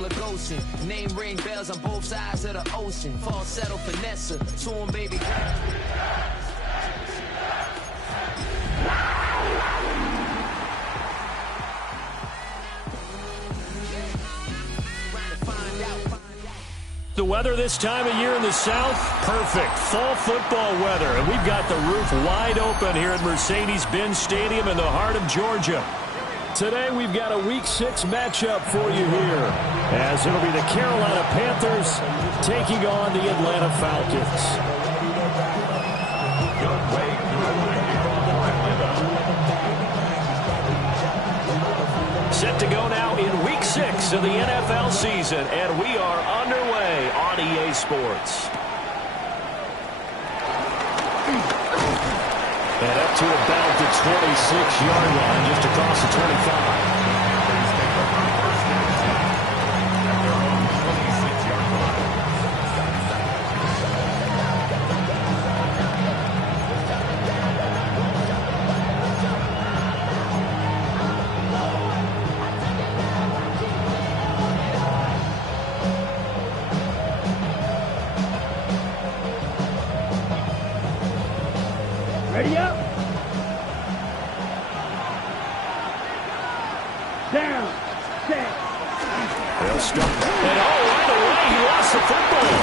I'm Lagosian. Name ring bells on both sides of the ocean. Falsetto finesse, to him, baby girl. The weather this time of year in the South, perfect. Fall football weather. And we've got the roof wide open here at Mercedes-Benz Stadium in the heart of Georgia. Today we've got a Week 6 matchup for you here, as it'll be the Carolina Panthers taking on the Atlanta Falcons. Set to go now in Week 6 of the NFL season, and we are underway on EA Sports. And up to about the 26-yard line, just across the 25. Ready up. Down. Set. They'll stop. And right away, he lost the football.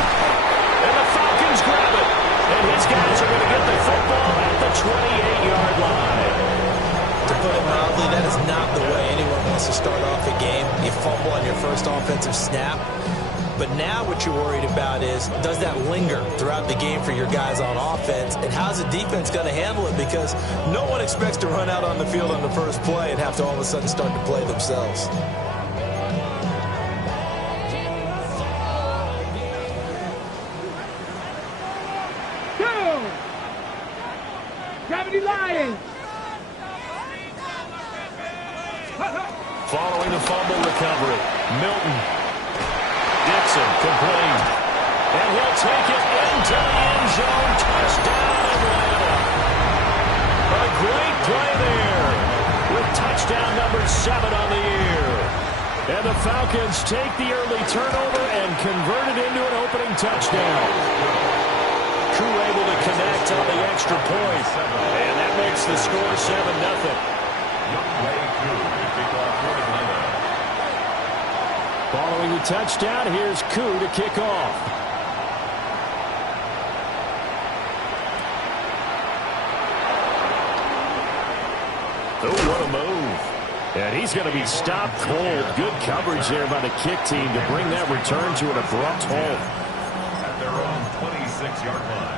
And the Falcons grab it. And his guys are going to get the football at the 28-yard line. To put it mildly, that is not the way anyone wants to start off a game. You fumble on your first offensive snap. But now what you're worried about is, does that linger throughout the game for your guys on offense? And how's the defense going to handle it? Because no one expects to run out on the field on the first play and have to all of a sudden start to play themselves. Two. Gravity Lions. Following the fumble recovery, Milton. Dixon complete. And he'll take it into the end zone. Touchdown, Atlanta. A great play there with touchdown number 7 on the year. And the Falcons take the early turnover and convert it into an opening touchdown. Crew able to connect on the extra point. And that makes the score 7-0. Following the touchdown, here's Koo to kick off. Oh, what a move. And he's going to be stopped cold. Good coverage there by the kick team to bring that return to an abrupt halt. At their own 26-yard line.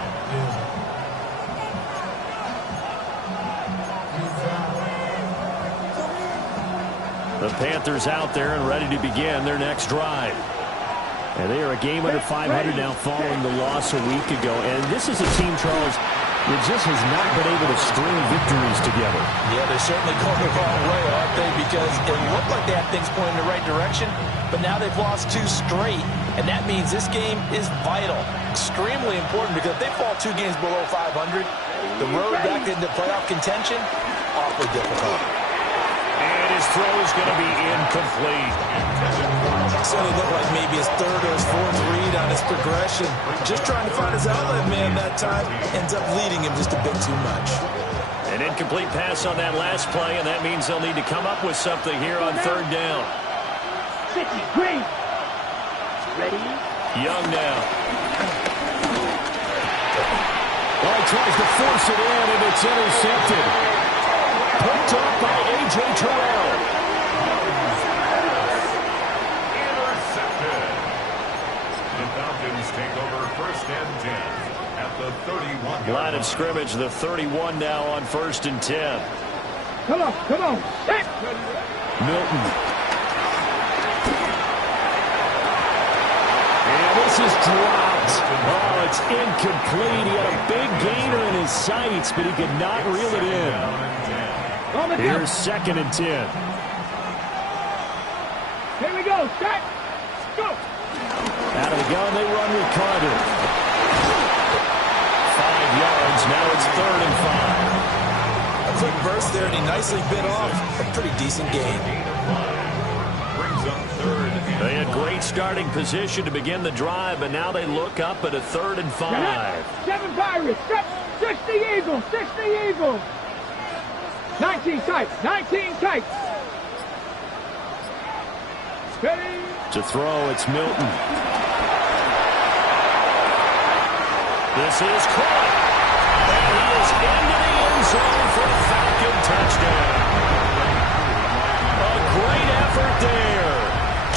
The Panthers out there and ready to begin their next drive. And they are a game under 500 now following the loss a week ago. And this is a team, Charles, that just has not been able to string victories together. Yeah, they're certainly going the wrong way, aren't they? Because it looked like they had things pointing in the right direction, but now they've lost 2 straight. And that means this game is vital, extremely important, because if they fall 2 games below 500, the road back into playoff contention, awfully difficult. And his throw is going to be incomplete. Certainly looked like maybe his 3rd or his 4th read on his progression. Just trying to find his outlet man that time. Ends up leading him just a bit too much. An incomplete pass on that last play, and that means they'll need to come up with something here on 3rd down. 50, green. Ready? Young now. Well, he tries to force it in, and it's intercepted. Picked up by A.J. Terrell. Intercepted. The Falcons take over 1st and 10 at the 31-yard line. Line of scrimmage, the 31 now on 1st and 10. Come on, come on. Hey. Milton. And this is dropped. Oh, it's incomplete. He had a big gainer in his sights, but he could not reel it in. Here's 2nd and 10. Here we go. Set. Go. Out of the gun, they run with Carter. 5 yards. Now it's 3rd and 5. A quick burst there, and he nicely bit off a pretty decent gain. Brings up 3rd and They had great starting position to begin the drive, but now they look up at a 3rd and 5. 7 Pirates. 60 Eagles. 60 Eagles. 19 tight. 19 tight. Ready. To throw, it's Milton. This is caught. And he is into the end zone for a Falcon touchdown. A great effort there.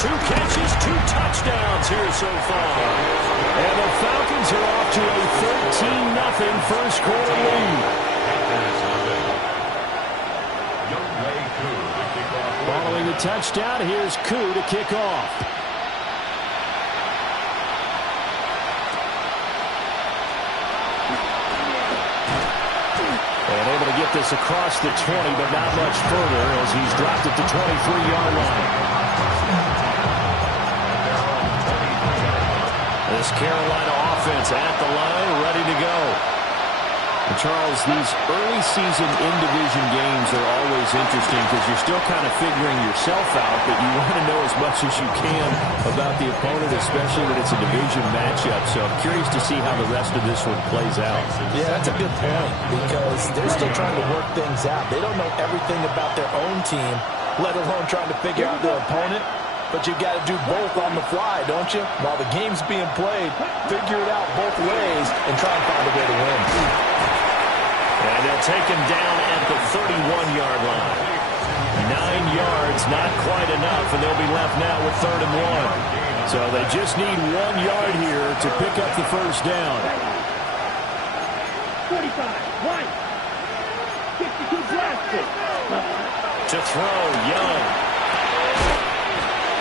2 catches, 2 touchdowns here so far. And the Falcons are off to a 13-0 first quarter lead. Following the touchdown, here's Koo to kick off. And able to get this across the 20, but not much further as he's dropped at the 23-yard line. This Carolina offense at the line, ready to go. And Charles, these early season in-division games are always interesting because you're still kind of figuring yourself out, but you want to know as much as you can about the opponent, especially when it's a division matchup. So I'm curious to see how the rest of this one plays out. Yeah, that's a good point because they're still trying to work things out. They don't know everything about their own team, let alone trying to figure out their opponent. But you got to do both on the fly, don't you? While the game's being played, figure it out both ways and try and find a way to win. And they'll take him down at the 31-yard line. 9 yards, not quite enough, and they'll be left now with 3rd and 1. So they just need 1 yard here to pick up the first down. 45. White. 62 plastic. To throw, Young.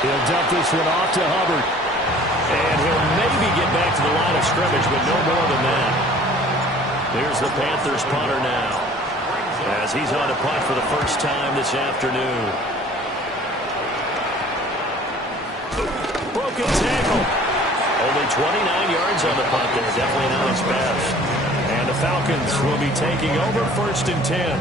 He'll dump this one off to Hubbard. And he'll maybe get back to the line of scrimmage, but no more than that. There's the Panthers punter now, as he's on to punt for the first time this afternoon. Broken tackle. Only 29 yards on the punt there. Definitely not his best. And the Falcons will be taking over 1st and 10.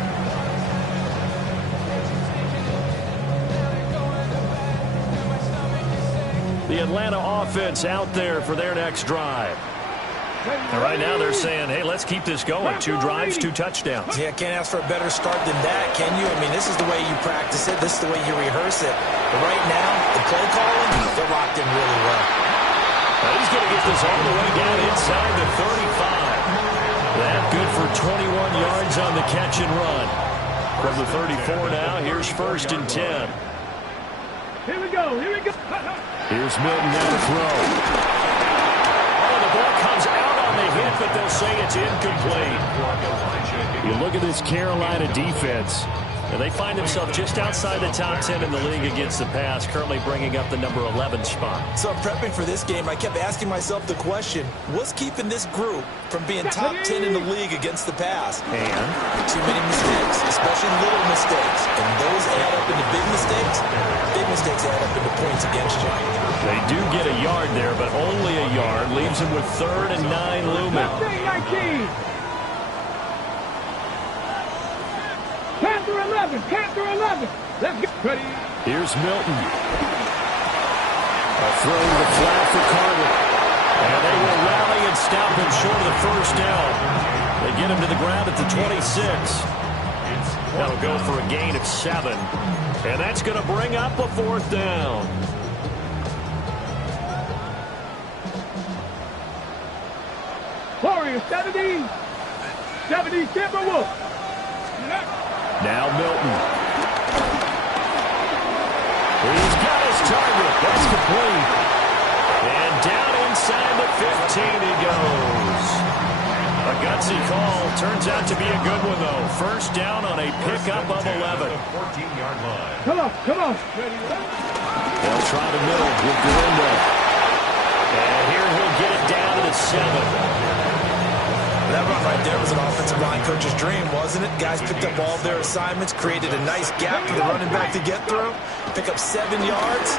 The Atlanta offense out there for their next drive. And right now they're saying, hey, let's keep this going. 2 drives, 2 touchdowns. Yeah, can't ask for a better start than that, can you? I mean, this is the way you practice it. This is the way you rehearse it. But right now, the play calling, they're locked in really well. Now he's going to get this all the way down inside the 35. That good for 21 yards on the catch and run. From the 34 now, here's 1st and 10. Here we go. Here we go. Here's Milton now to throw. Oh, the ball comes out on the hit, but they'll say it's incomplete. You look at this Carolina defense, and they find themselves just outside the top 10 in the league against the pass, currently bringing up the number 11 spot. So prepping for this game, I kept asking myself the question, what's keeping this group from being top 10 in the league against the pass? And too many mistakes, especially little mistakes. And those add up into big mistakes. Big mistakes add up into points against you. They do get a yard there, but only a yard. Leaves them with 3rd and 9 looming. 19. Panther 11. Panther 11. Let's get ready. Here's Milton. A throw to the flat for Carter. And they will rally and stop him short of the first down. They get him to the ground at the 26. That'll go for a gain of 7. And that's going to bring up a 4th down. Warriors 70. 70 Timberwolves. Now Milton. He's got his target. That's complete. And down inside the 15 he goes. A gutsy call. Turns out to be a good one, though. First down on a pickup of 11. 14-yard line. Come on. Come on. They'll try the middle with Galindo. And here he'll get it down to the 7. That run right there was an offensive line coach's dream, wasn't it? Guys picked up all of their assignments, created a nice gap for the running back to get through, pick up 7 yards.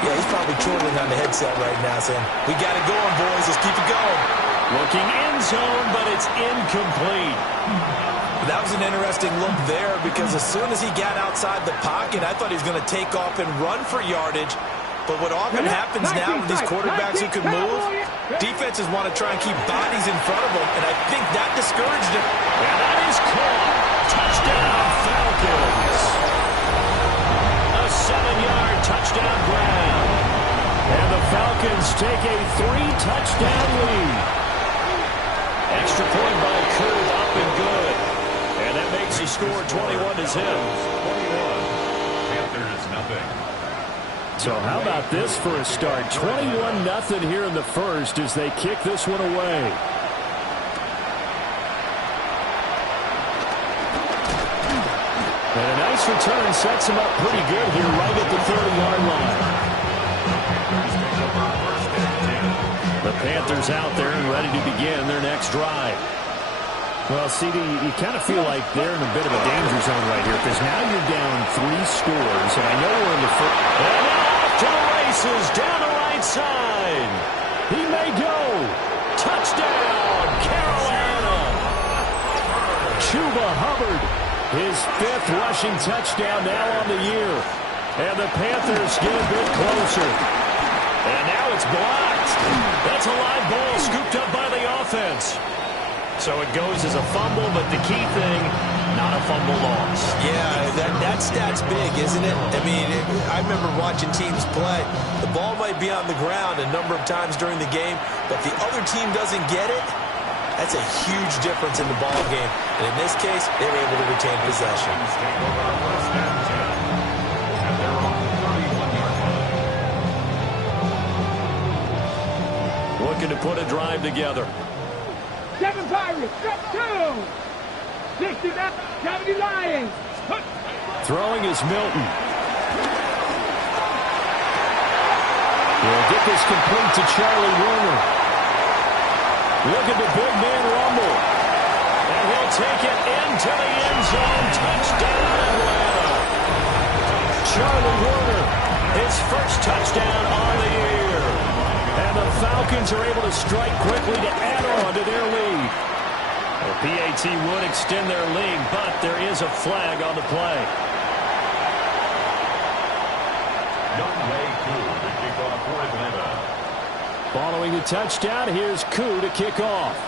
Yeah, he's probably chortling on the headset right now saying, we got it going, boys. Let's keep it going. Looking end zone, but it's incomplete. That was an interesting look there because as soon as he got outside the pocket, I thought he was going to take off and run for yardage. But what often happens now with these quarterbacks who can move, defenses want to try and keep bodies in front of them, and I think that discouraged them. And that is caught. Touchdown, Falcons. A 7-yard touchdown grab. And the Falcons take a 3-touchdown lead. Extra point by Kurt, up and good. And that makes the score 21-0. 21. Panthers nothing. So how about this for a start? 21-0 here in the first as they kick this one away. And a nice return sets him up pretty good here right at the 30-yard line. The Panthers out there and ready to begin their next drive. Well, CD, you kind of feel like they're in a bit of a danger zone right here because now you're down 3 scores, and I know we're in the first. And now off to the races down the right side. He may go. Touchdown, Carolina. Chuba Hubbard, his 5th rushing touchdown now on the year. And the Panthers get a bit closer. And now it's blocked. That's a live ball scooped up by the offense. So it goes as a fumble, but the key thing, not a fumble loss. Yeah, that stat's big, isn't it? I mean, I remember watching teams play. The ball might be on the ground a number of times during the game, but if the other team doesn't get it, that's a huge difference in the ball game. And in this case, they were able to retain possession. Looking to put a drive together. 7 Pirates, 2. 69, 70 Lions. Throwing is Milton. He'll get this complete to Charlie Warner. Look at the big man rumble. And he'll take it into the end zone. Touchdown, Atlanta. Charlie Warner, his first touchdown on the year. And the Falcons are able to strike quickly to add on to their lead. The PAT would extend their lead, but there is a flag on the play. Youngway Koo to kick off for Atlanta. Following the touchdown, here's Koo to kick off.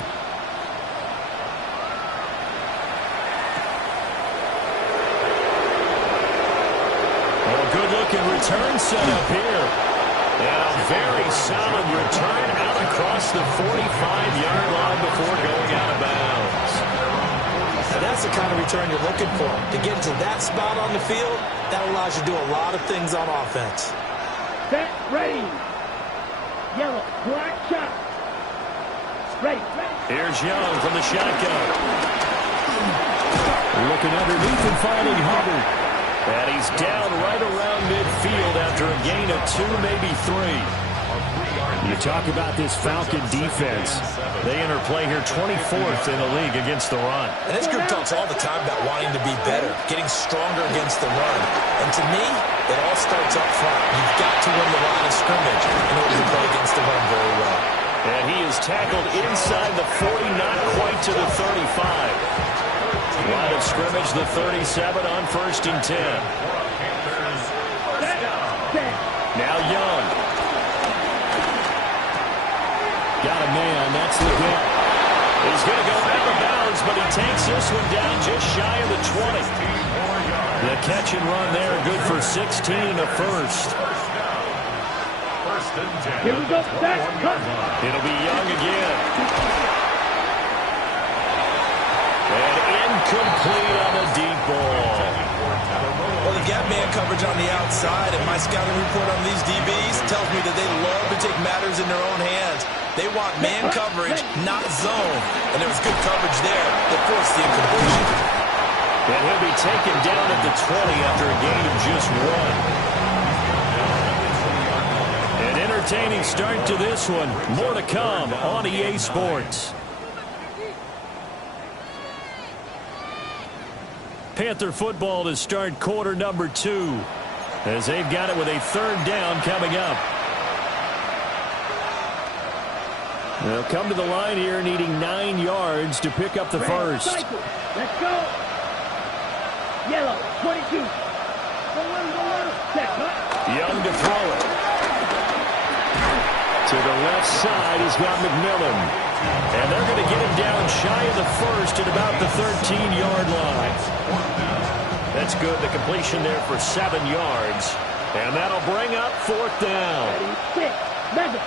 A good-looking return set up here. And a very solid return out across the 45-yard line before going out of bounds. And that's the kind of return you're looking for. To get into that spot on the field, that allows you to do a lot of things on offense. Set, ready. Yellow, black shot. Ready. Here's Young from the shotgun. Looking underneath and finding Hubbard. And he's down right around midfield after a gain of 2, maybe 3. You talk about this Falcon defense. They enter play here 24th in the league against the run. And this group talks all the time about wanting to be better, getting stronger against the run. And to me, it all starts up front. You've got to win the line of scrimmage in order to play against the run very well. And he is tackled inside the 40, not quite to the 35. Line of scrimmage, the 37 on 1st and 10. Now Young. Got a man, that's the hit. He's going to go out of bounds, but he takes this one down just shy of the 20. The catch and run there, good for 16 and a first. Here we go, It'll be Young again. And incomplete on the deep ball. Well, they've got man coverage on the outside, and my scouting report on these DBs tells me that they love to take matters in their own hands. They want man coverage, not zone. And there was good coverage there that forced the incompletion. And he'll be taken down at the 20 after a gain of just 1. An entertaining start to this one. More to come on EA Sports. Panther football to start quarter number 2 as they've got it with a 3rd down coming up. They'll come to the line here needing 9 yards to pick up the first. Let's go. Yellow, 22. Go, Young to throw it. To the left side, he's got McMillan. And they're going to get him down shy of the first at about the 13-yard line. That's good. The completion there for 7 yards. And that'll bring up 4th down. 6, Madden,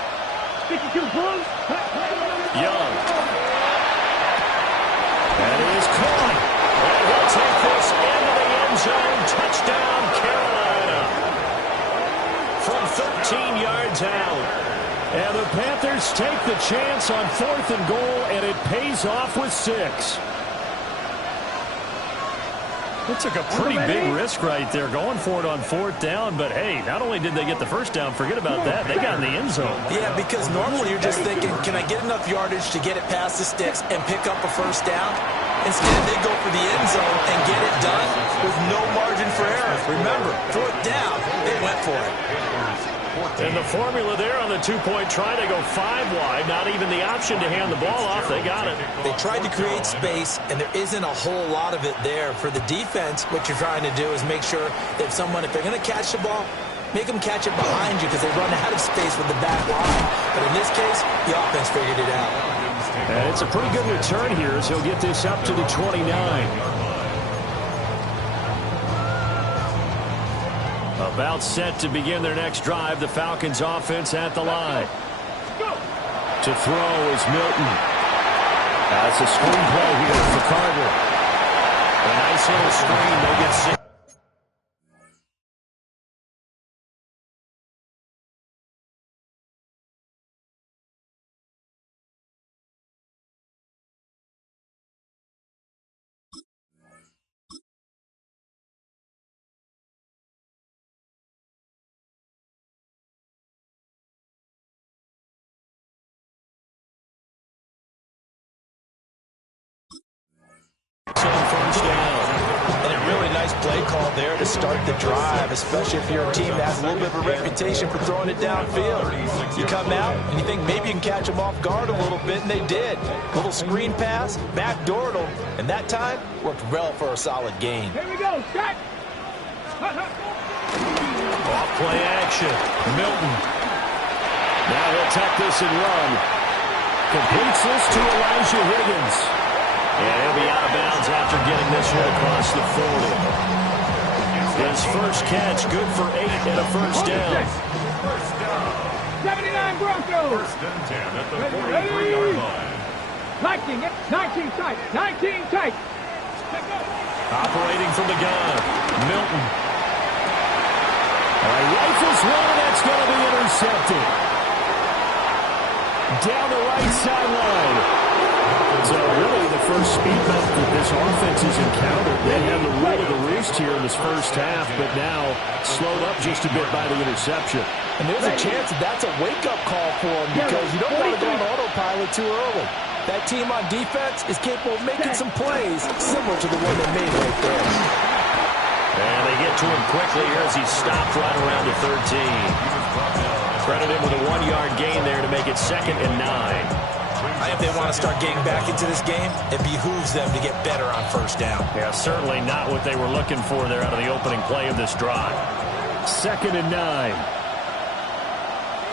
52 Bulls. Young. That is caught. And he'll take this into the end zone. Touchdown, Carolina. From 13 yards out. And the Panthers take the chance on 4th and goal, and it pays off with 6. It took a pretty big risk right there going for it on 4th down, but hey, not only did they get the first down, forget about that, they got in the end zone. Yeah, because normally you're just thinking, can I get enough yardage to get it past the sticks and pick up a first down? Instead, they go for the end zone and get it done with no margin for error. Remember, 4th down, they went for it. And the formula there on the 2-point try, they go 5 wide, not even the option to hand the ball off. They got it. They tried to create space, and there isn't a whole lot of it there. For the defense, what you're trying to do is make sure that if they're going to catch the ball, make them catch it behind you because they run out of space with the back line. But in this case, the offense figured it out. And it's a pretty good return here as he'll get this up to the 29. About set to begin their next drive. The Falcons offense at the line. To throw is Milton. That's a screen play here for Carter. A nice little screen. They get 6. First down. And a really nice play call there to start the drive, especially if you're a team that has a little bit of a reputation for throwing it downfield. You come out and you think maybe you can catch them off guard a little bit, and they did. Little screen pass, backdoored them, and that time worked well for a solid gain. Here we go, set. Off play action. Milton. Now he'll tuck this and run. Completes this to Elijah Higgins. And he'll be out of bounds after getting this one across the 40. His first catch, good for 8 and a first down. 79 Broncos. First and 10 at the 43-yard line. 19 tight, 19 tight. Operating from the gun, Milton. Rifles one, and that's going to be intercepted. Down the right sideline. So really the first speed bump that this offense has encountered. They had the rule of the roost here in this first half, but now slowed up just a bit by the interception. And there's a chance that that's a wake-up call for them because you don't want to go on autopilot too early. That team on defense is capable of making some plays similar to the one they made right there. And they get to him quickly here as he stopped right around the 13. Credit him with a 1-yard gain there to make it 2nd and 9. If they want to start getting back into this game, it behooves them to get better on first down. Yeah, certainly not what they were looking for there out of the opening play of this drive. 2nd and 9.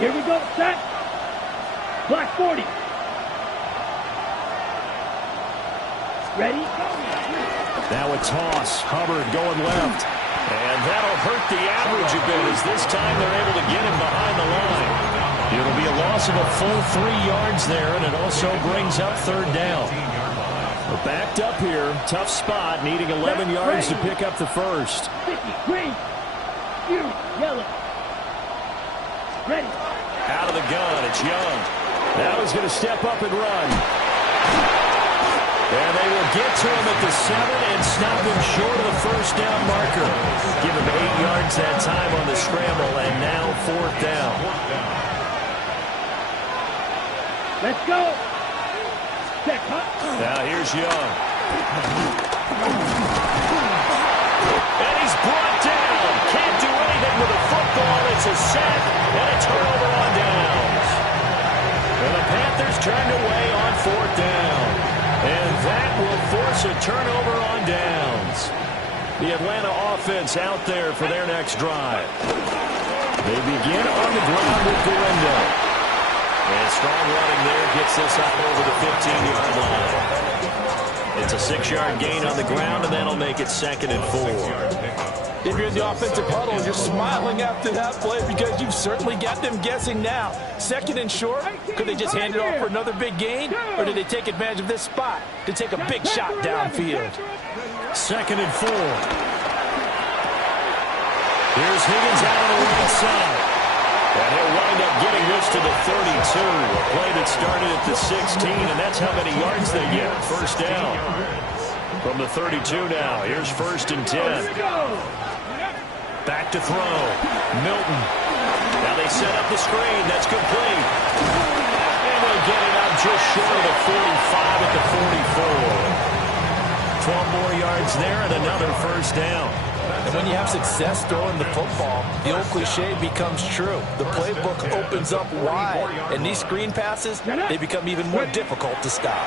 Here we go, set. Black 40. Ready? Now a toss. Hubbard going left. And that'll hurt the average a bit as this time they're able to get him behind the line. It'll be a loss of a full 3 yards there, and it also brings up 3rd down. We're backed up here. Tough spot, needing 11 yards to pick up the first. Green. Yellow. Ready. Out of the gun, it's Young. Now he's going to step up and run. And they will get to him at the 7 and stop him short of the first down marker. Give him 8 yards that time on the scramble, and now 4th down. Let's go. Check, huh? Now here's Young. And he's brought down. Can't do anything with the football. It's a sack and a turnover on downs. And the Panthers turned away on 4th down. And that will force a turnover on downs. The Atlanta offense out there for their next drive. They begin on the ground with Galindo. picks this up over the 15-yard line. It's a 6-yard gain on the ground, and that'll make it 2nd and 4. If you're in the offensive huddle, you're smiling after that play because you've certainly got them guessing now. 2nd and short, could they just hand it off for another big gain? Or did they take advantage of this spot to take a big shot downfield? 2nd and 4. Here's Higgins out on the right side. And he'll wind up getting this to the 32. A play that started at the 16, and that's how many yards they get. First down. From the 32 now. Here's 1st and 10. Back to throw. Milton. Now they set up the screen. That's complete. And they'll get it out just short of the 45 at the 44. 12 more yards there and another first down. And when you have success throwing the football, the old cliche becomes true. The playbook opens up wide, and these screen passes, they become even more difficult to stop.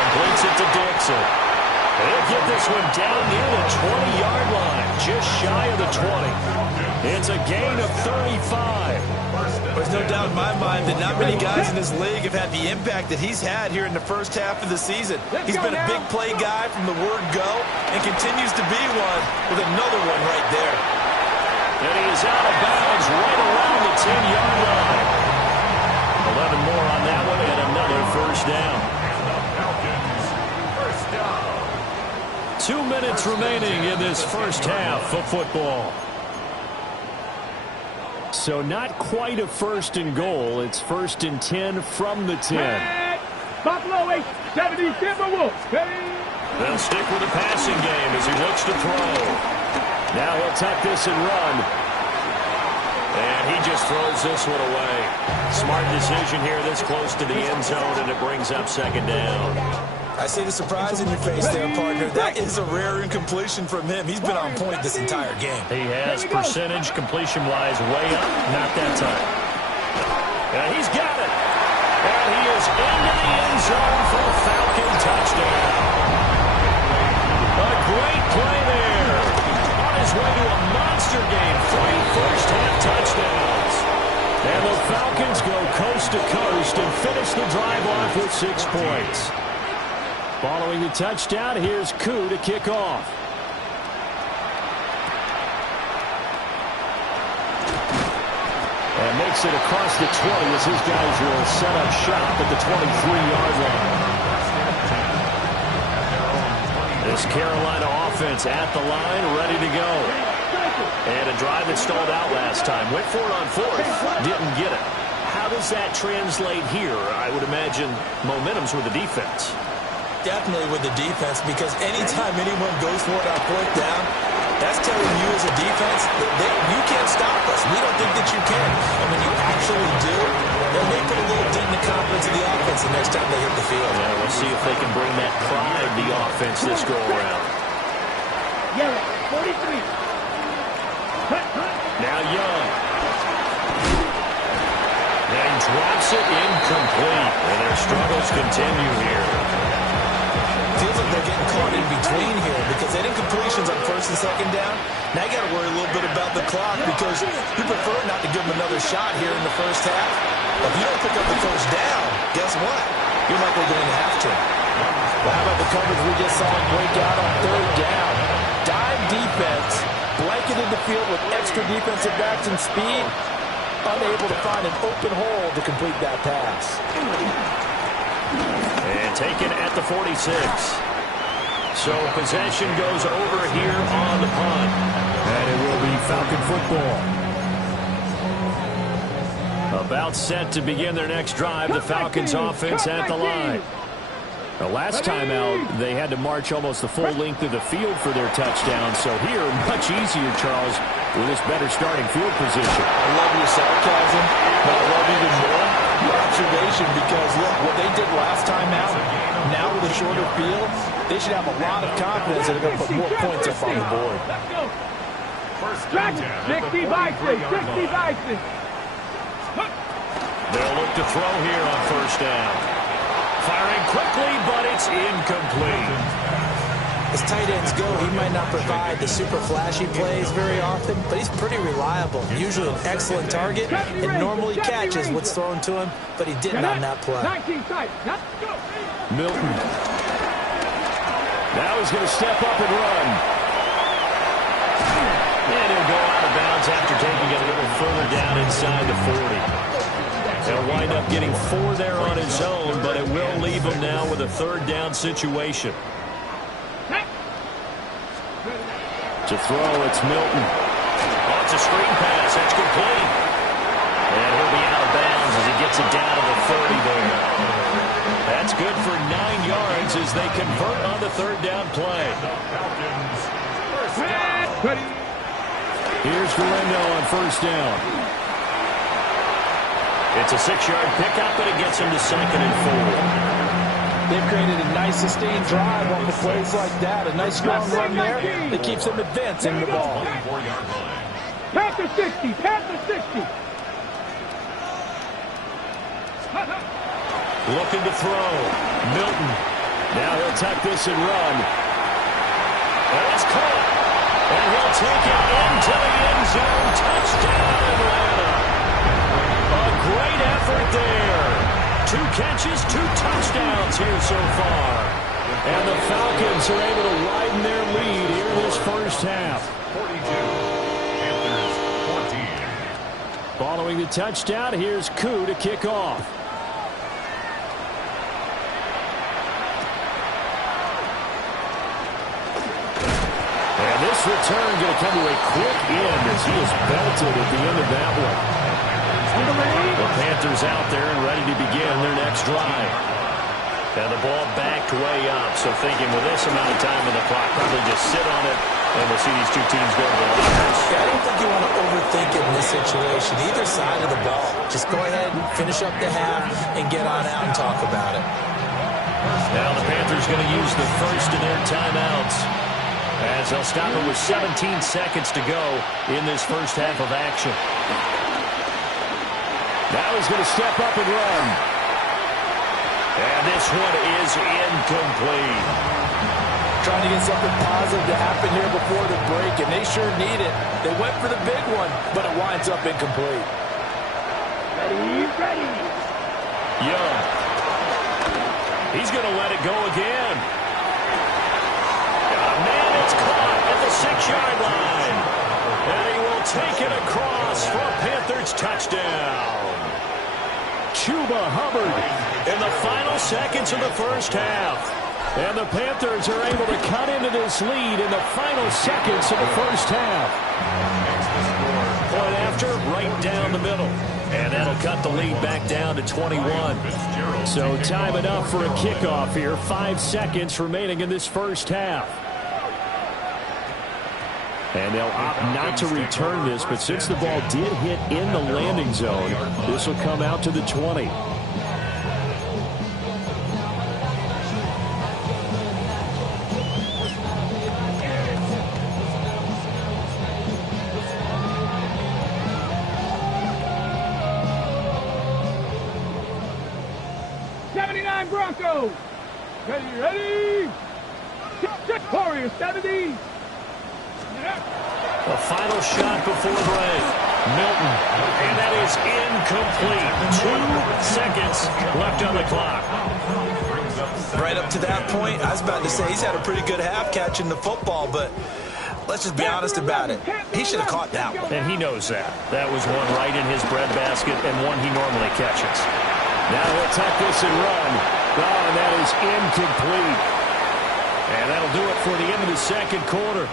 Completes it to Dixon. They'll get this one down near the 20-yard line, just shy of the 20. It's a gain of 35. There's no doubt in my mind that not many guys in this league have had the impact that he's had here in the first half of the season. He's been a big play guy from the word go and continues to be one with another one right there. And he is out of bounds right around the 10-yard line. 11 more on that one and another first down. 2 minutes remaining in this first half of football. So not quite a 1st and goal. It's 1st and 10 from the 10. Buffalo 870 Timberwolves. They'll stick with the passing game as he looks to throw. Now he'll tuck this and run. And he just throws this one away. Smart decision here this close to the end zone, and it brings up 2nd down. I see the surprise in your face there, partner. That is a rare incompletion from him. He's been on point this entire game. He has percentage completion-wise way up. Not that time. And he's got it. And he is into the end zone for a Falcon touchdown. A great play there. On his way to a monster game. 3 first-half touchdowns. And the Falcons go coast to coast and finish the drive off with 6 points. Following the touchdown, here's Koo to kick off. And makes it across the 20 as his guys will set up shop at the 23-yard line. This Carolina offense at the line, ready to go. And a drive that stalled out last time. Went for it on 4th, didn't get it. How does that translate here? I would imagine momentum's with the defense. Definitely with the defense, because anytime anyone goes for it on 4th down, that's telling you as a defense that you can't stop us. We don't think that you can. And when you actually do, then they put a little dent in the confidence of the offense the next time they hit the field. Yeah, we'll see if they can bring that pride the offense this go-around. Yeah, 43. Now Young. And drops it incomplete. And their struggles continue here. Feels like they're getting caught in between here because they didn't completions on 1st and 2nd down. Now you got to worry a little bit about the clock because you prefer not to give them another shot here in the first half. If you don't pick up the first down, guess what? You're likely going to have to. Well, how about the coverage we just saw break out on 3rd down? Dive defense, blanketed the field with extra defensive backs and speed, unable to find an open hole to complete that pass. And taken at the 46. So possession goes over here on the punt. And it will be Falcon football. About set to begin their next drive. The Falcons offense at the line. The last time out, they had to march almost the full length of the field for their touchdown. So here, much easier, Charles, with this better starting field position. I love your sarcasm, but I love even more your observation because, look, what they did last time out, now with a shorter field, they should have a lot of confidence that they're going to put more points up on the board. 60 Bison, 60 Bison. They'll look to throw here on 1st down. Firing quickly, but it's incomplete. As tight ends go, he might not provide the super flashy plays very often, but he's pretty reliable. Usually an excellent target, and normally catches what's thrown to him, but he didn't on that play. Milton. Now he's going to step up and run. And he'll go out of bounds after taking it a little further down inside the 40. He'll wind up getting 4 there on his own, but it will leave him now with a 3rd down situation. To throw, it's Milton. Oh, it's a screen pass. That's complete. And he'll be out of bounds as he gets it down to the 30 there. That's good for 9 yards as they convert on the 3rd down play. Here's Guerrero on 1st down. It's a 6-yard pickup, but it gets him to 2nd and 4. They've created a nice sustained drive on the plays like that. A nice strong run there that keeps them advancing the ball. Panther 60, Panther 60. Looking to throw. Milton. Now he'll tuck this and run. And it's caught. And he'll take it into the end zone. Touchdown, Atlanta. A great effort there. 2 catches, 2 touchdowns here so far. And the Falcons are able to widen their lead here in this first half. 42, Panthers 14. Following the touchdown, here's Koo to kick off. And this return going to come to a quick end as he is belted at the end of that one. The Panthers out there and ready to begin their next drive. And the ball backed way up, so thinking with this amount of time on the clock, probably just sit on it, and we'll see these 2 teams go to the lockers. Yeah, I don't think you want to overthink it in this situation. Either side of the ball. Just go ahead and finish up the half and get on out and talk about it. Now the Panthers going to use the first of their timeouts as they'll stop it with 17 seconds to go in this first half of action. Now he's going to step up and run. And this one is incomplete. Trying to get something positive to happen here before the break, and they sure need it. They went for the big one, but it winds up incomplete. Ready. Young. He's going to let it go again. Man, it's caught at the 6-yard line. And he will take it across for a Panthers touchdown. Chuba Hubbard in the final seconds of the first half. And the Panthers are able to cut into this lead in the final seconds of the first half. Point after, right down the middle. And that'll cut the lead back down to 21. So time enough for a kickoff here. 5 seconds remaining in this first half. And they'll opt not to return this, but since the ball did hit in the landing zone, this will come out to the 20. Broncos. Ready. Warriors 70. The final shot before break. Milton. And that is incomplete. 2 seconds left on the clock. Right up to that point, I was about to say he's had a pretty good half catching the football, but let's just be honest about it. He should have caught that one. And he knows that. That was one right in his breadbasket and one he normally catches. Now he'll tuck this and run. Oh, and that is incomplete. And that'll do it for the end of the second quarter.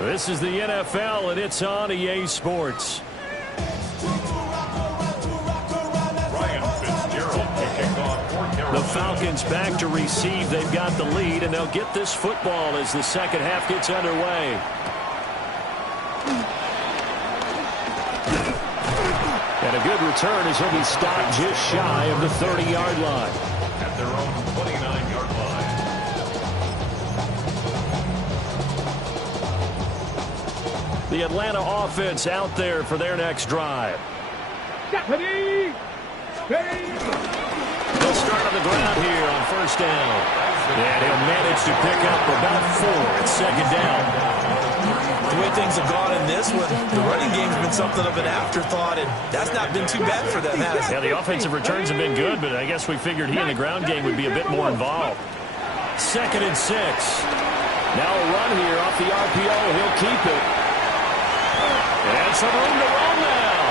This is the NFL, and it's on EA Sports. The Falcons back to receive. They've got the lead, and they'll get this football as the second half gets underway. And a good return as he'll be stopped just shy of the 30-yard line. At their own 29-yard line. The Atlanta offense out there for their next drive. Ready. They'll start start on the ground here on first down. And he'll manage to pick up about 4 at second down. The way things have gone in this one, the running game's been something of an afterthought, and that's not been too bad for them, has it? Yeah, the offensive returns have been good, but I guess we figured he in the ground game would be a bit more involved. 2nd and 6. Now a run here off the RPO. He'll keep it. And some room to run now.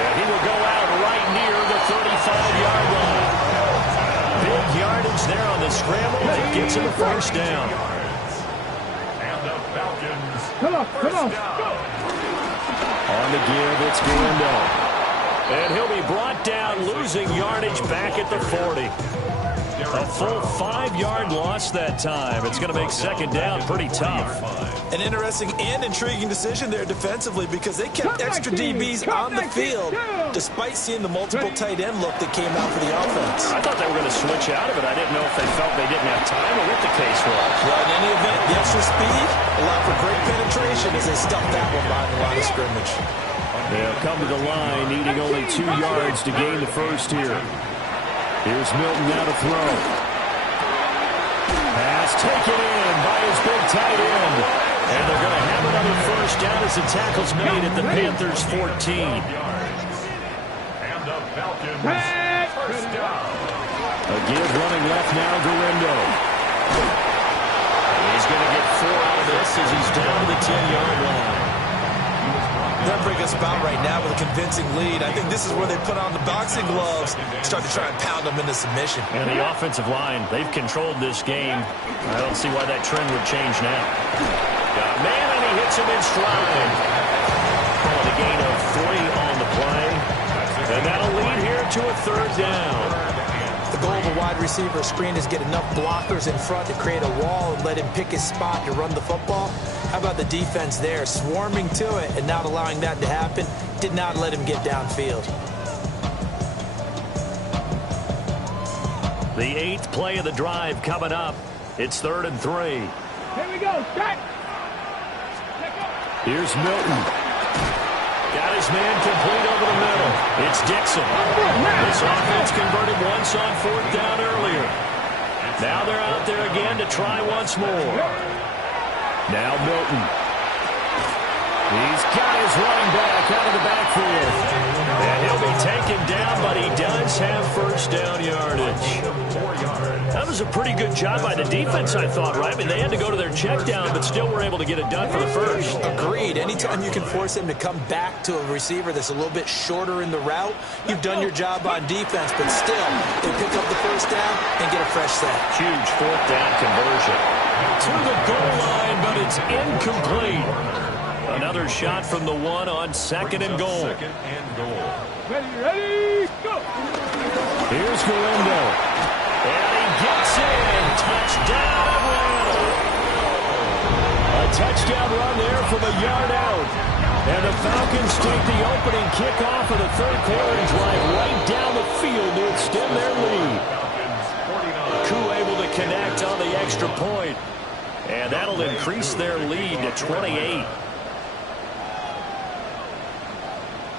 And he will go out right near the 35-yard line. Big yardage there on the scramble. It gets him a first down. And the Falcons. Come on. On the give, it's Galindo. And he'll be brought down, losing yardage back at the 40. A full 5-yard loss that time. It's going to make second down pretty tough. An interesting and intriguing decision there defensively because they kept extra DBs on the field despite seeing the multiple tight end look that came out for the offense. I thought they were going to switch out of it. I didn't know if they felt they didn't have time or what the case was. Well, in any event, the extra speed allowed for great penetration as they stuffed that one behind the line of scrimmage. They'll come to the line, needing only 2 yards to gain the first here. Here's Milton now to throw. Pass taken in by his big tight end. And they're going to have another first down as the tackle's made at the Panthers' 14. And the Falcons first down. A give running left now, Galindo. He's going to get 4 out of this as he's down to the 10-yard line. They're bringing us about right now with a convincing lead. I think this is where they put on the boxing gloves, start to try and pound them into submission. And the offensive line, they've controlled this game. I don't see why that trend would change now. Got a man, and he hits him in stride. Calling a gain of 3 on the play. And that'll lead here to a 3rd down. The goal of a wide receiver screen is get enough blockers in front to create a wall and let him pick his spot to run the football. How about the defense there, swarming to it and not allowing that to happen? Did not let him get downfield. The 8th play of the drive coming up. It's 3rd and 3. Here we go. Set. Here's Milton. Got his man complete over the middle. It's Dixon. This offense converted once on 4th down earlier. Now they're out there again to try once more. Now Milton. He's got his running back out of the backfield. And he'll be taken down, but he does have first down yardage. That was a pretty good job by the defense, I thought, right? I mean, they had to go to their check down, but still were able to get it done for the first. Agreed. Anytime you can force him to come back to a receiver that's a little bit shorter in the route, you've done your job on defense, but still, they pick up the first down and get a fresh set. Huge 4th down conversion. To the goal line, but it's incomplete. Another shot from the 1 on 2nd and goal. Ready, go. Here's Galindo. And he gets in. Touchdown, Atlanta. A touchdown run there from a yard out. And the Falcons take the opening kickoff of the 3rd quarter and drive right down the field to extend their lead. Koo able to connect on the extra point. And that'll increase their lead to 28.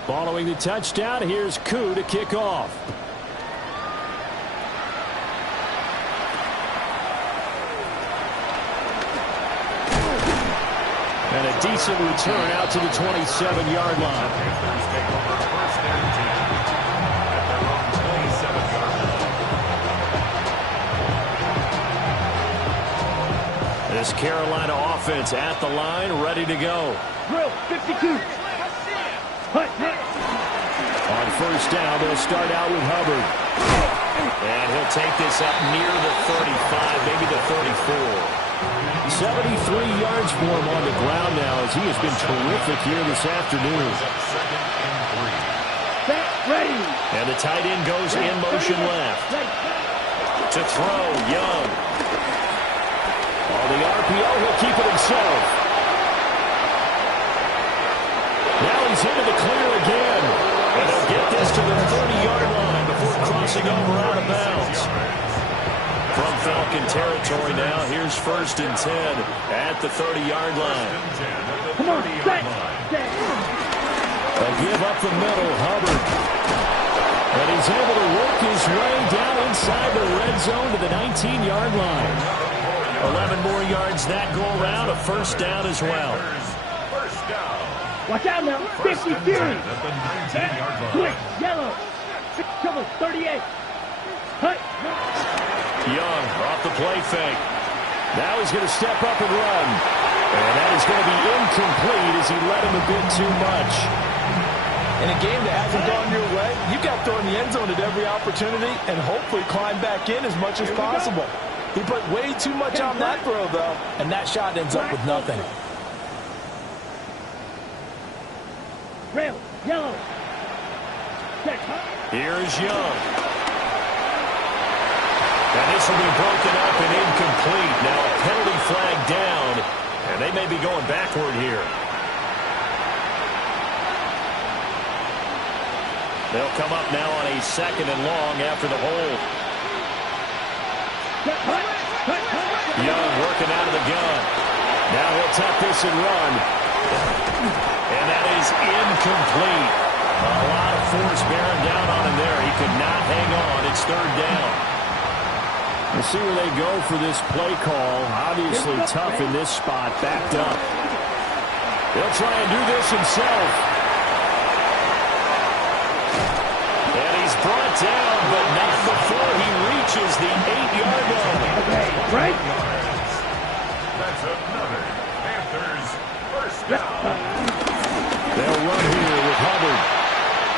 Following the touchdown, here's Koo to kick off. And a decent return out to the 27-yard line. This Carolina offense at the line, ready to go. Drill, 52. Hut. On first down, they'll start out with Hubbard. And he'll take this up near the 35, maybe the 34. 73 yards for him on the ground now as he has been terrific here this afternoon. Set, ready. And the tight end goes in motion left. To throw, Young. On the RPO, he'll keep it himself. Now he's into the clear again. And they'll get this to the 30-yard line before crossing over out of bounds. From Falcon territory now, here's 1st and 10 at the 30-yard line. Come on, set. A give up the middle, Hubbard. And he is able to work his way down inside the red zone to the 19-yard line. 11 more yards that go around, a first down as well. Watch out now. 50 Fury. Quick, yellow. Trouble, 38. Hut. Young off the play fake. Now he's going to step up and run. And that is going to be incomplete as he led him a bit too much. In a game that hasn't gone your way, you've got to throw in the end zone at every opportunity and hopefully climb back in as much as possible. He put way too much on that throw, though, and that shot ends up with nothing. Rail, yellow. Here's Young. And this will be broken up and incomplete. Now a penalty flag down, and they may be going backward here. They'll come up now on a 2nd and long after the hold. Young working out of the gun. Now he'll tuck this and run. And that is incomplete. A lot of force bearing down on him there. He could not hang on. It's 3rd down. We'll see where they go for this play call. Obviously tough in this spot, backed up. He'll try and do this himself. And he's brought down, but not before he reaches the 8-yard line. Right? That's another Panthers first down. They'll run here with Hubbard.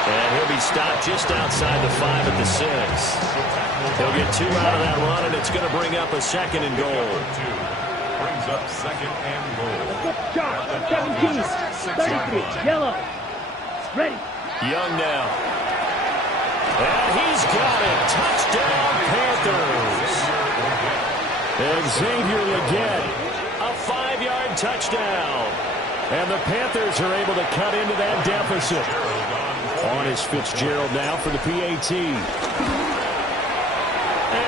And he'll be stopped just outside the 5 at the 6. He'll get 2 out of that run, and it's going to bring up a 2nd and goal. Brings up 2nd and goal. Shot, 17, 33, yellow. Ready. Young now. And he's got it. Touchdown, Panthers. And Xavier Legette, a 5-yard touchdown. And the Panthers are able to cut into that deficit. On is Fitzgerald now for the PAT. And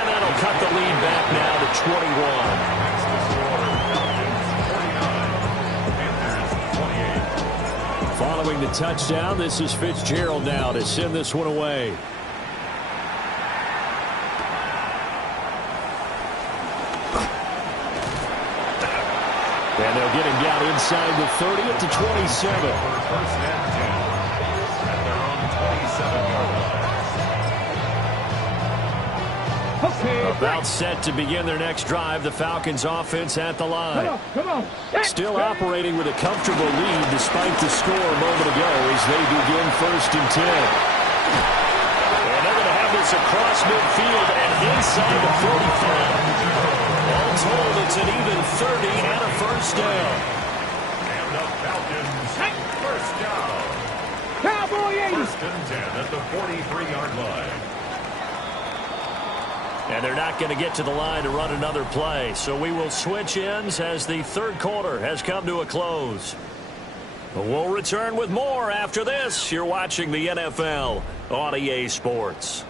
that'll cut the lead back now to 21. Following the touchdown, this is Fitzgerald now to send this one away. And they'll get him down inside the 30 at the 27. First and 10 at their own 27-yard line. Okay. About set to begin their next drive. The Falcons offense at the line. Come on. Still operating with a comfortable lead despite the score a moment ago as they begin 1st and 10. And they're going to have this across midfield and inside the 45. All told, it's an even 30 and a first down. And the Falcons first down. Cowboy 80. 1st and 10 at the 43-yard line. And they're not going to get to the line to run another play. So we will switch ends as the 3rd quarter has come to a close. But we'll return with more after this. You're watching the NFL on EA Sports.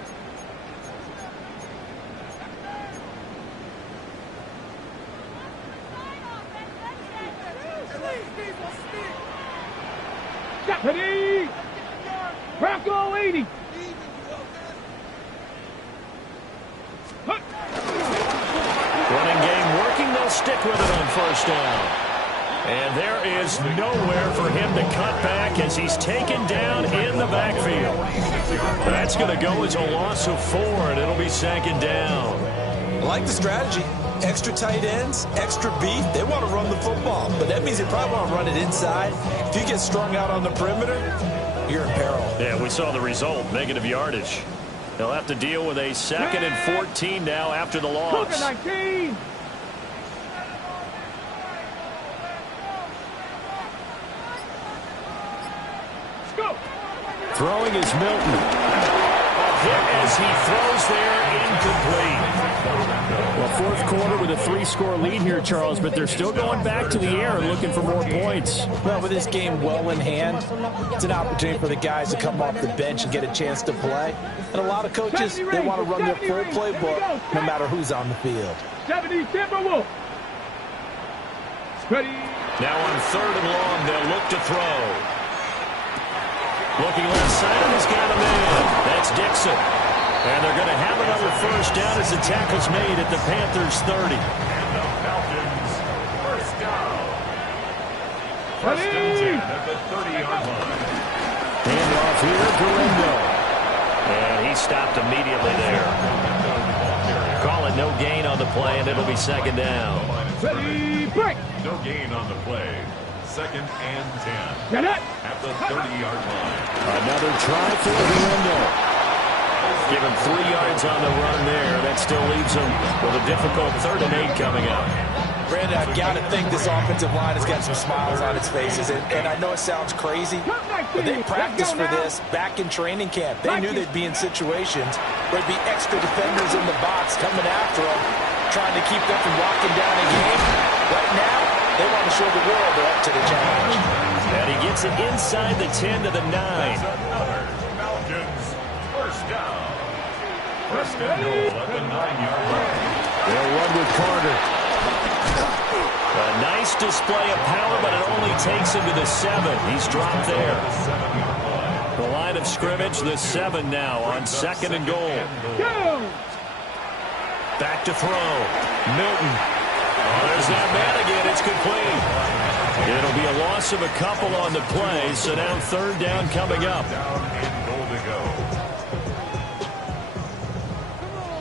Ready. Bronco 80. Running game working. They'll stick with it on 1st down. And there is nowhere for him to cut back as he's taken down in the backfield. That's going to go as a loss of 4, and it'll be 2nd down. I like the strategy. Extra tight ends, extra beef. They want to run the football, but that means they probably want to run it inside. If you get strung out on the perimeter, you're in peril. Yeah, we saw the result, negative yardage. They'll have to deal with a 2nd and 14 now after the loss. 19. Go. Throwing is Milton. Hit as he throws there, incomplete. Well, 4th quarter with a 3-score lead here, Charles, but they're still going back to the air and looking for more points. Well, with this game well in hand, it's an opportunity for the guys to come off the bench and get a chance to play. And a lot of coaches, they want to run their full playbook no matter who's on the field. 70 Timberwolves. Ready. Now on 3rd and long, they'll look to throw. Looking left side, and he's got him in. That's Dixon. And they're going to have another first down as the tackle's made at the Panthers' 30. And the Falcons, first down. First and 10 at the 30-yard line. Hand off here, Galindo. And he stopped immediately there. Call it no gain on the play, and it'll be second down. Ready, break. No gain on the play. Second and 10. Get it. At the 30-yard line. Another try for Galindo. Give him 3 yards on the run there. That still leaves him with a difficult 3rd and 8 coming up. Brandon, I've got to think this offensive line has got some smiles on its faces. And I know it sounds crazy, but they practiced for this back in training camp. They knew they'd be in situations where there'd be extra defenders in the box coming after them, trying to keep them from locking down a game. Right now, they want to show the world they're up to the challenge. And he gets it inside the 10 to the 9. Falcons, first down. First and goal at the 9-yard line. They'll run with Carter. A nice display of power, but it only takes him to the 7. He's dropped there. The line of scrimmage, the 7 now on 2nd and goal. Back to throw. Milton. Oh, there's that man again. It's complete. It'll be a loss of a couple on the play, so now 3rd down coming up. Down and goal to go.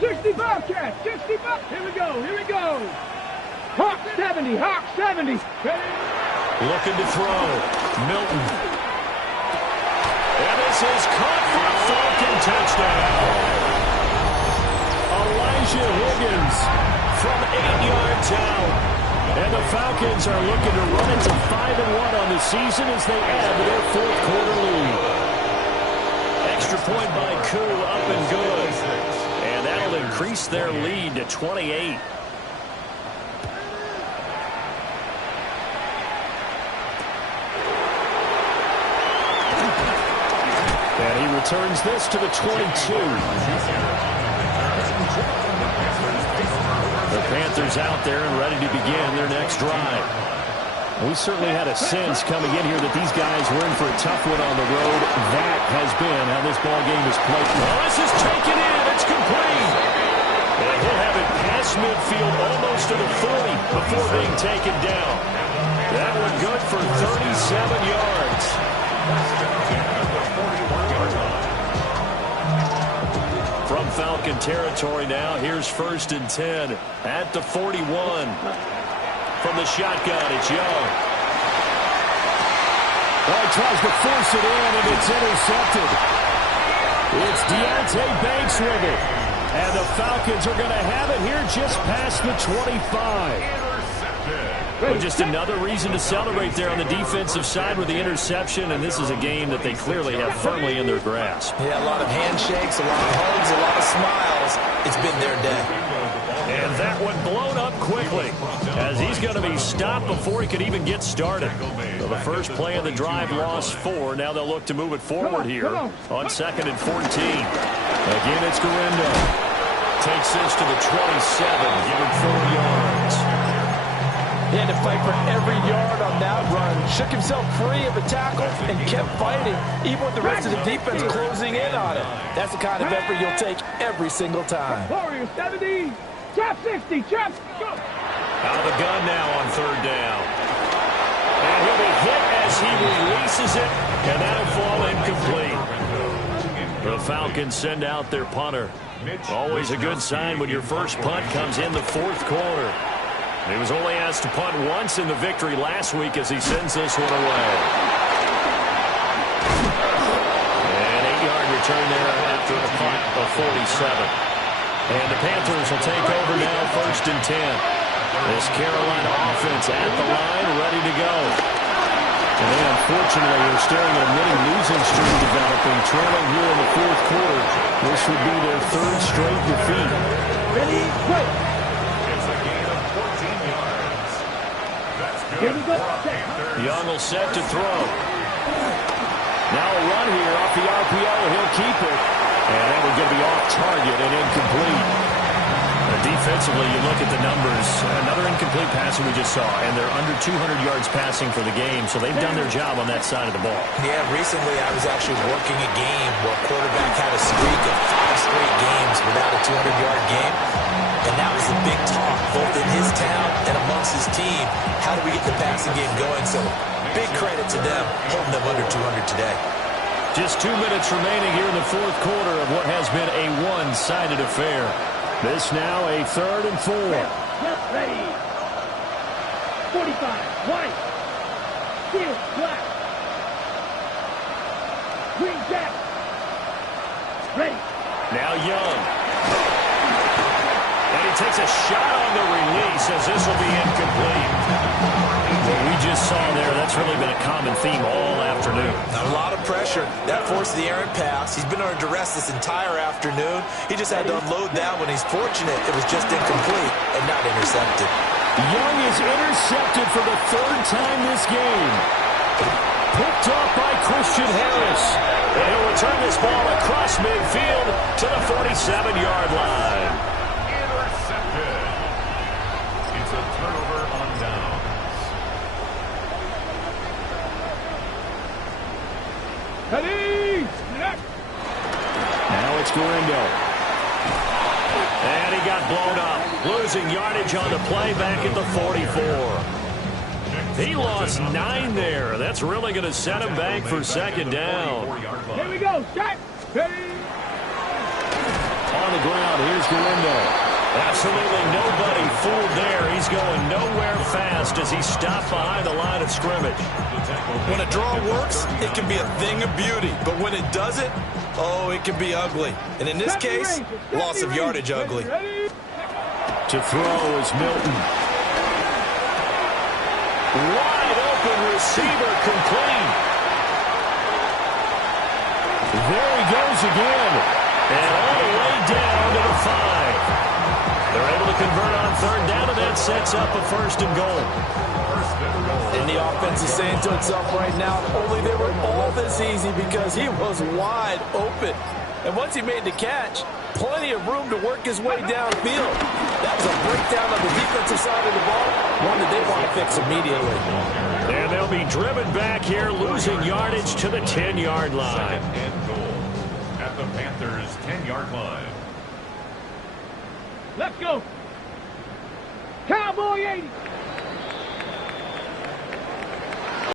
65 catch, 65. Here we go, here we go. Hawk 70, Hawk 70. Looking to throw. Milton. And this is caught for a Falcon touchdown. Elijah Higgins from 8 yards out. And the Falcons are looking to run it to 5-1 on the season as they add to their 4th quarter lead. Extra point by Koo, up and good. And that'll increase their lead to 28. And he returns this to the 22. The Panthers out there and ready to begin their next drive. We certainly had a sense coming in here that these guys were in for a tough one on the road. That has been how this ball game is played. Well, this is taken in. It's complete. And he'll have it past midfield almost to the 40 before being taken down. That one good for 37 yards. From Falcon territory now, here's 1st and 10 at the 41. From the shotgun, it's Young. Oh, he tries to force it in, and it's intercepted. It's Deontay Banks with it. And the Falcons are going to have it here just past the 25. Well, just another reason to celebrate there on the defensive side with the interception, and this is a game that they clearly have firmly in their grasp. Yeah, a lot of handshakes, a lot of hugs, a lot of smiles. It's been their day. And that one blown up quickly as he's going to be stopped before he could even get started. So the first play of the drive lost 4. Now they'll look to move it forward here on 2nd and 14. Again, it's Galindo. Takes this to the 27. Give him 4 yards. He had to fight for every yard on that run. Shook himself free of a tackle and kept fighting, even with the rest of the defense closing in on it. That's the kind of effort you'll take every single time. Warrior 70, trap 60, trap, go. Out of the gun now on 3rd down. And he'll be hit as he releases it, and that'll fall incomplete. The Falcons send out their punter. Always a good sign when your first punt comes in the 4th quarter. He was only asked to punt once in the victory last week as he sends this one away. And 8-yard return there after a punt of 47. And the Panthers will take over now 1st and 10. This Carolina offense at the line, ready to go. And they unfortunately are staring at a mini-losing streak developing, trailing here in the 4th quarter. This would be their 3rd straight defeat. Ready, go. Young will set to throw. Now a run here off the RPO. He'll keep it. And that was going to be off target and incomplete. Defensively, you look at the numbers. Another incomplete pass that we just saw, and they're under 200 yards passing for the game, so they've done their job on that side of the ball. Yeah, recently I was actually working a game where a quarterback had a streak of 5 straight games without a 200-yard game, and that was the big talk, both in his town and amongst his team. How do we get the passing game going? So big credit to them, holding them under 200 today. Just 2 minutes remaining here in the fourth quarter of what has been a one-sided affair. This now a 3rd and 4. Just ready. 45. White. Steel. Black. Green jack. Ready. Now Young. And he takes a shot on the release as this will be incomplete. What we just saw there, that's really been a common theme all afternoon. A lot of pressure. That forced the errant pass. He's been under duress this entire afternoon. He just had to unload that one. He's fortunate it was just incomplete and not intercepted. Young is intercepted for the 3rd time this game. Picked up by Christian Harris. And he'll return this ball across midfield to the 47-yard line. Intercepted. It's a turnover on downs. Ready. Now it's Gurindo. And he got blown up. Losing yardage on the play back at the 44. He lost 9 there. That's really going to set him back for 2nd down. Here we go. Shot. Ready. On the ground, here's Gurindo. Absolutely nobody fooled there. He's going nowhere fast as he stopped behind the line of scrimmage. When a draw works, it can be a thing of beauty. But when it doesn't, oh, it can be ugly. And in this case, loss of yardage ugly. To throw is Milton. Wide open receiver complete. There he goes again. And all the way down to the 5. They're able to convert on 3rd down, and that sets up a 1st and goal. And the offense is saying to itself right now, only they were all this easy because he was wide open. And once he made the catch, plenty of room to work his way downfield. That was a breakdown on the defensive side of the ball, one that they want to fix immediately. And they'll be driven back here, losing yardage to the 10-yard line. 2nd and goal at the Panthers' 10-yard line. Let's go. Cowboy 80.